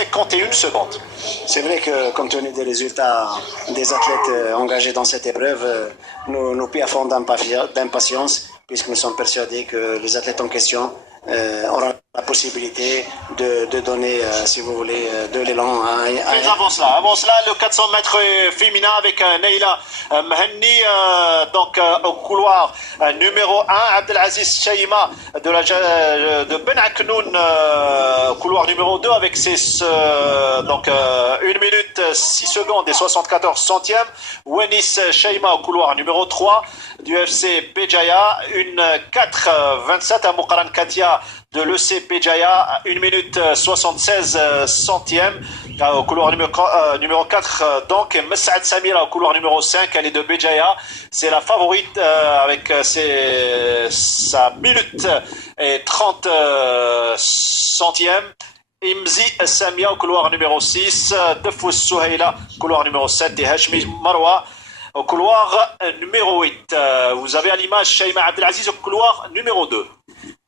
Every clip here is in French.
51 secondes. C'est vrai que compte tenu des résultats des athlètes engagés dans cette épreuve, nous piaffons d'impatience puisque nous sommes persuadés que les athlètes en question auront la possibilité de donner, si vous voulez, de l'élan. Avant cela, le 400 mètres féminin avec Neila Mhenni, donc au couloir numéro 1, Abdelaziz Chaïma de Ben Aknoun, couloir numéro 2 avec donc 1 minute 6 secondes et 74 centièmes. Wenis Chaïma au couloir numéro 3 du FC Béjaïa, 1:4:27 à Moukaran Katia de l'EC Béjaïa, 1 minute 76 centièmes au couloir numéro 4, donc Messaad Samira au couloir numéro 5, elle est de Béjaïa, c'est la favorite avec sa minute et 30 centièmes. Imzi Samia au couloir numéro 6, Defous Souhaila couloir numéro 7 et Hashmi Marwa au couloir numéro 8. Vous avez à l'image Shaima Abdelaziz au couloir numéro 2.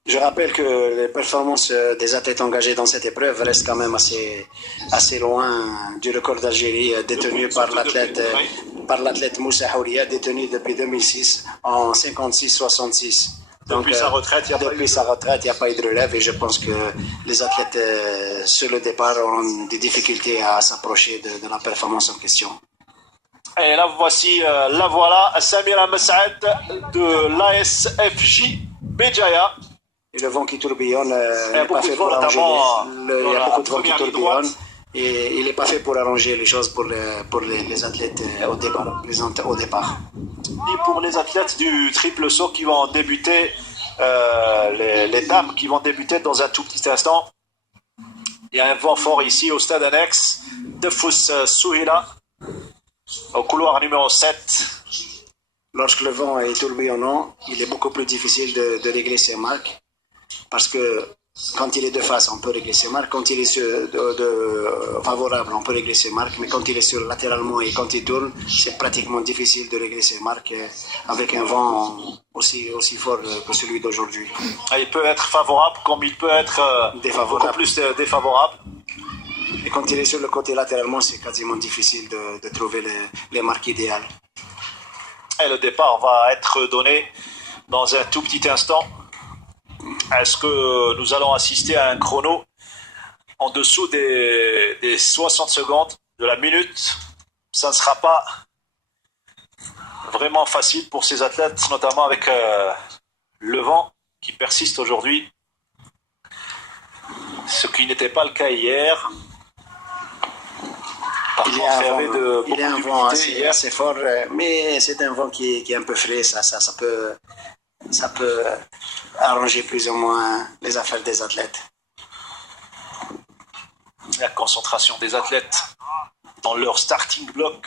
Je rappelle que les performances des athlètes engagés dans cette épreuve restent quand même assez loin du record d'Algérie détenu par l'athlète Moussa Houria, détenu depuis 2006 en 56-66. Depuis sa retraite, il n'y a pas eu de relève et je pense que les athlètes sur le départ auront des difficultés à s'approcher de la performance en question. Et là, voici, la voilà, Samira Messaad de l'ASFJ Béjaïa. Et le vent qui tourbillonne n'est pas fait pour arranger il y a beaucoup de vent qui tourbillonne et il n'est pas fait pour arranger les choses pour les athlètes au départ. Et pour les athlètes du triple saut qui vont débuter, les dames qui vont débuter dans un tout petit instant. Il y a un vent fort ici au stade annexe. Defous Souhila au couloir numéro 7. Lorsque le vent est tourbillonnant, il est beaucoup plus difficile de régler ses marques. Parce que quand il est de face, on peut régler ses marques. Quand il est favorable, on peut régler ses marques. Mais quand il est latéralement et quand il tourne, c'est pratiquement difficile de régler ses marques avec un vent aussi fort que celui d'aujourd'hui. Il peut être favorable comme il peut être beaucoup plus défavorable. Et quand il est sur le côté latéralement, c'est quasiment difficile de trouver les marques idéales. Et le départ va être donné dans un tout petit instant. Est-ce que nous allons assister à un chrono en dessous des 60 secondes de la minute? Ça ne sera pas vraiment facile pour ces athlètes, notamment avec le vent qui persiste aujourd'hui, ce qui n'était pas le cas hier. Par il y a un vent assez fort, mais c'est un vent qui est un peu frais, ça peut arranger plus ou moins les affaires des athlètes. La concentration des athlètes dans leur starting block.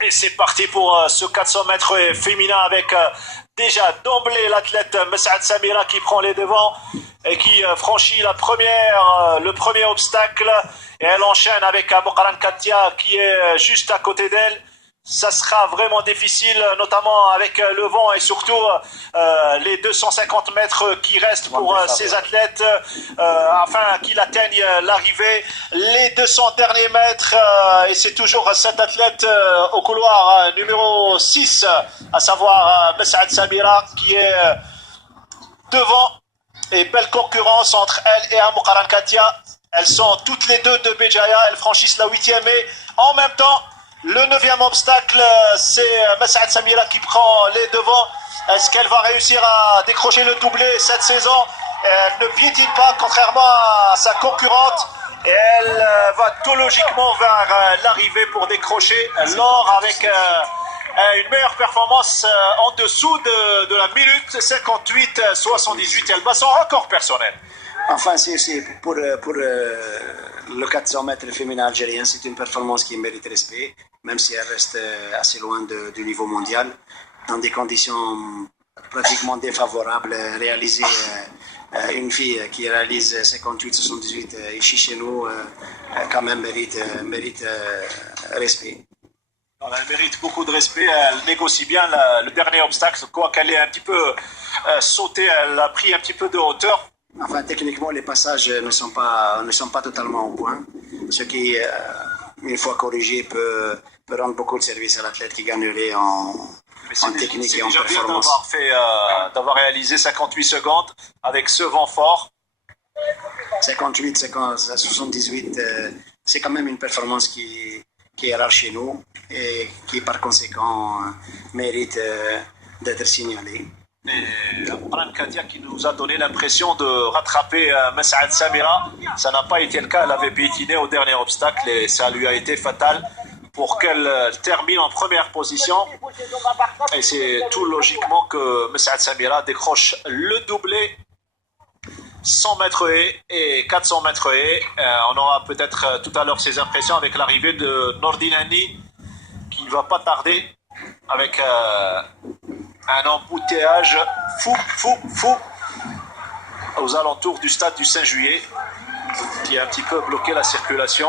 Et c'est parti pour ce 400 mètres féminin avec déjà d'emblée l'athlète Messaad Samira qui prend les devants et qui franchit le premier obstacle. Et elle enchaîne avec Moukaran Katia qui est juste à côté d'elle. Ça sera vraiment difficile, notamment avec le vent et surtout les 250 mètres qui restent pour ces athlètes afin qu'ils atteignent l'arrivée. Les 200 derniers mètres, et c'est toujours cet athlète au couloir numéro 6, à savoir Messaad Samira, qui est devant. Et belle concurrence entre elle et Moukaran Katia. Elles sont toutes les deux de Béjaïa, elles franchissent la 8e et en même temps, le 9e obstacle, c'est Messaad Samira qui prend les devants. Est-ce qu'elle va réussir à décrocher le doublé cette saison? Elle ne piétine pas, contrairement à sa concurrente. Et elle va tout logiquement vers l'arrivée pour décrocher l'or avec une meilleure performance en dessous de la minute 58-78. Elle bat son record personnel. Enfin, c'est pour le 400 mètres féminin algérien, c'est une performance qui mérite respect, même si elle reste assez loin du niveau mondial, dans des conditions pratiquement défavorables. Réaliser une fille qui réalise 58-78 ici chez nous, quand même mérite respect. Elle mérite beaucoup de respect. Elle négocie bien le dernier obstacle. Quoi qu'elle ait un petit peu sauté, elle a pris un petit peu de hauteur. Enfin, techniquement, les passages ne sont pas totalement au point, ce qui, une fois corrigé, peut rendre beaucoup de service à l'athlète qui gagnerait en technique et en performance. C'est déjà bien d'avoir réalisé 58 secondes avec ce vent fort. 58, 78, c'est quand même une performance qui est rare chez nous et qui, par conséquent, mérite d'être signalée. Et Bran Kadia qui nous a donné l'impression de rattraper Mes'ad Samira, ça n'a pas été le cas, elle avait piétiné au dernier obstacle et ça lui a été fatal pour qu'elle termine en première position. Et c'est tout logiquement que Mes'ad Samira décroche le doublé 100 mètres haies et 400 mètres haies. On aura peut-être tout à l'heure ses impressions avec l'arrivée de Nordinani qui ne va pas tarder avec un embouteillage fou aux alentours du stade du 5 juillet qui a un petit peu bloqué la circulation.